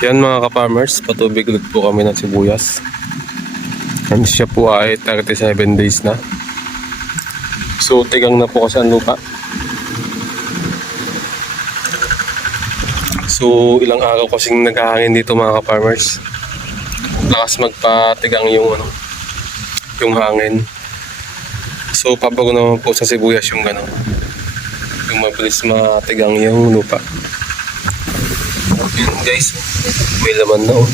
Yan mga ka-farmers, patubig ulit po kami ng sibuyas. And siya po ay 37 days na. So tigang na po kasi ang lupa. So ilang araw kasing naghahangin dito mga ka-farmers. Lakas magpatigang yung ano, yung hangin. So pabago naman po sa sibuyas yung gano'n. Yung mabilis matigang yung lupa. Yun guys, may laman na oh.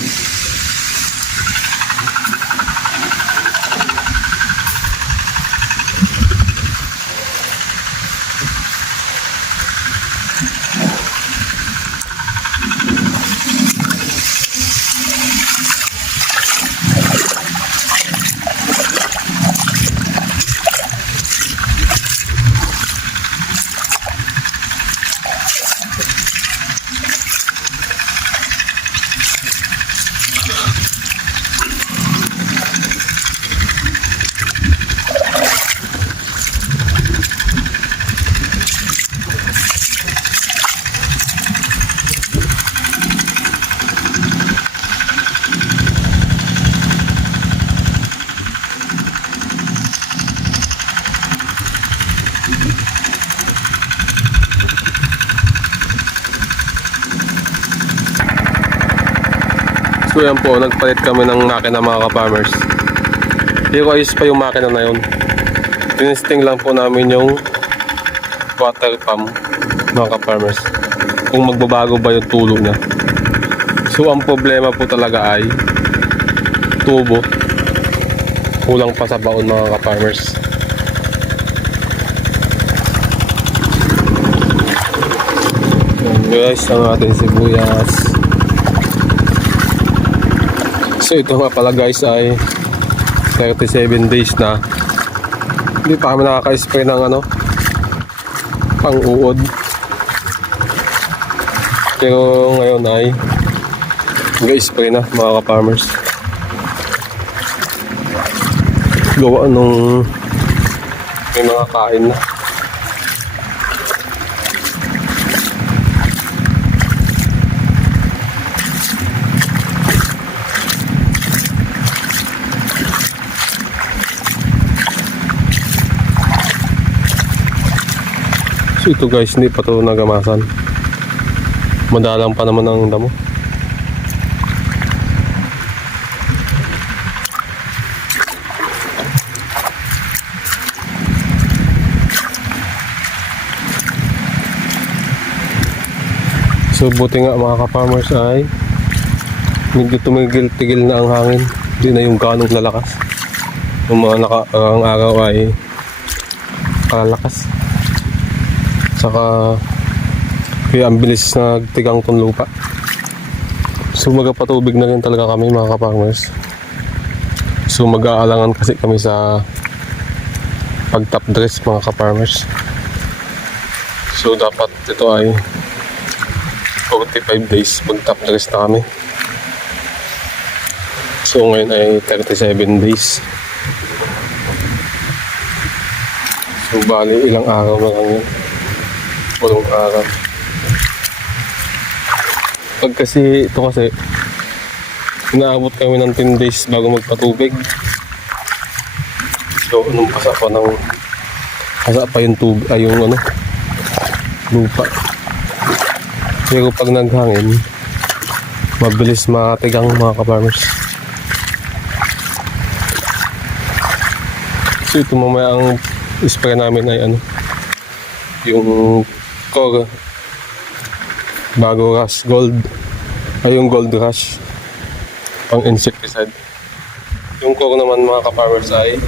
So yan po, nagpalit kami ng makina mga ka-farmers. Hindi ko ayos pa yung makina na yun. Tinesting lang po namin yung water pump mga ka-farmers. Kung magbabago ba yung tulo niya. So ang problema po talaga ay tubo. Kulang pa sa baon mga ka-farmers. Guys, ang ating sibuyas. So ito nga pala guys ay 37 days na. Hindi pa kami nakaka-spray ng ano pang uod pero ngayon ay nag-spray na mga ka-farmers. Gawa nung may mga kain na Ito guys, hindi pa to nagamasan. Madalang pa naman ang damo. So buti nga mga ka-farmers ay medyo tumigil-tigil na ang hangin. Hindi na yung ganong lalakas. Yung mga nakaarang araw ay kalalakas. Saka kaya ang bilis na tigang tong lupa. So magpatubig na rin talaga kami mga ka-farmers. So mag-aalangan kasi kami sa pag-top dress mga ka-farmers. So dapat ito ay 45 days mag-top dress na kami. So ngayon ay 37 days. So bali ilang araw na lang yun. Walong araw. Pag kasi ito kasi inaabot kami ng 10 days bago magpatubig. So anong pasa pa ng pasa pa yung tubig ay yung ano lupa. Pero pag naghangin mabilis makatigang mga ka-farmers. So ito mamaya ang spray namin ay ano yung core bago rush. Gold. Ay yung gold rush. Pang insecticide. Yung core naman mga ka-farmers ay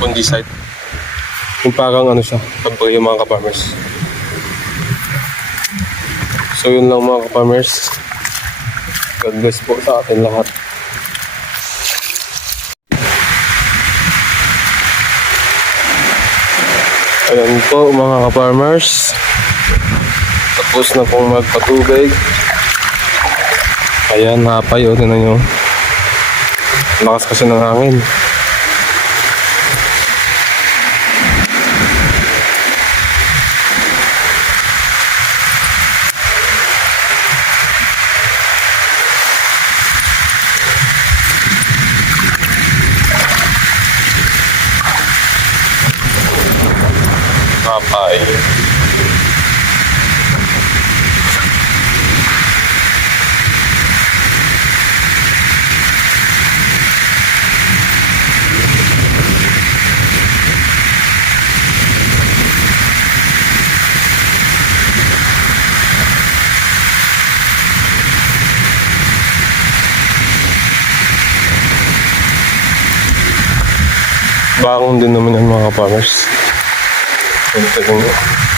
fungicide. Yung parang ano siya yung mga ka-farmers. So yun lang mga ka-farmers. God bless po sa atin lahat Ayan po mga ka-farmers. Tapos na pong magpatubig. Ayan, hapay. O, tinan nyo. Lakas kasi ng hangin. Papay. Bagong din naman yan mga farmers. Sim, tá vendo?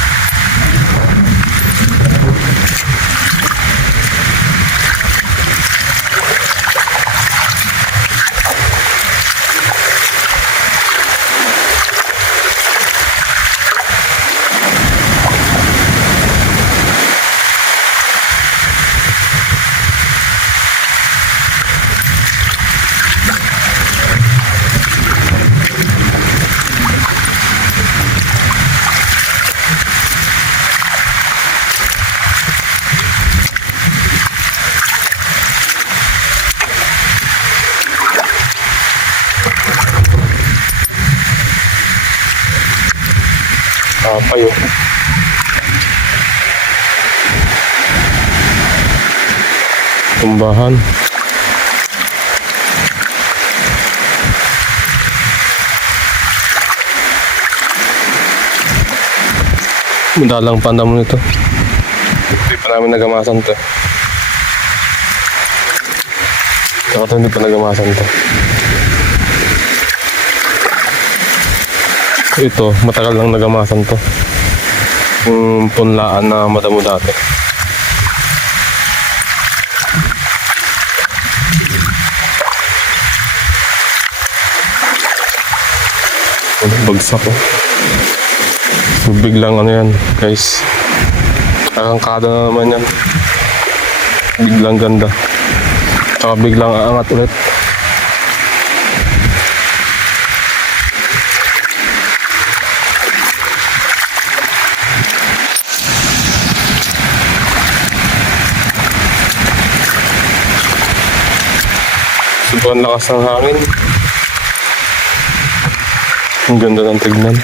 Kapay oh. Tumbahan. Madalang pandam nito. Hindi pa namin nagamasan to. Saka to hindi pa nagamasan to. Ito, matagal lang nagamasan to. Yung punlaan na madamo dati. Bagsak. So, biglang ano yan, guys. Arangkada na naman yan. Biglang ganda. Tsaka biglang aangat ulit. Sobrang lakas ng hangin. Ang ganda ng tignan.